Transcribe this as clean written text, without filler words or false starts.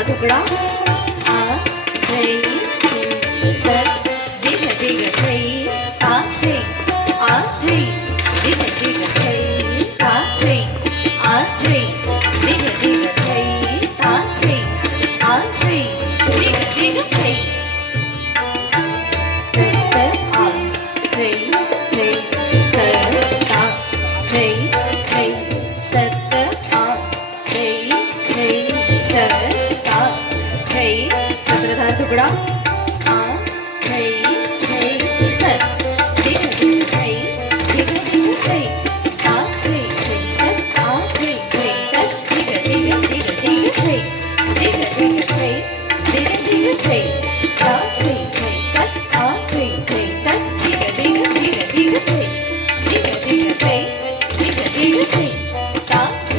चौथा तुकडा आ रे सर दिग दिग रे आ रे दिग दिग रे आ रे दिग दिग रे आ रे दिग दिग रे टुकड़ा आ सर दिग दिग सर आ सर आ दिग दिग दिग दिग दिग दिग दिग आ दिग दिग दिग दिग दिग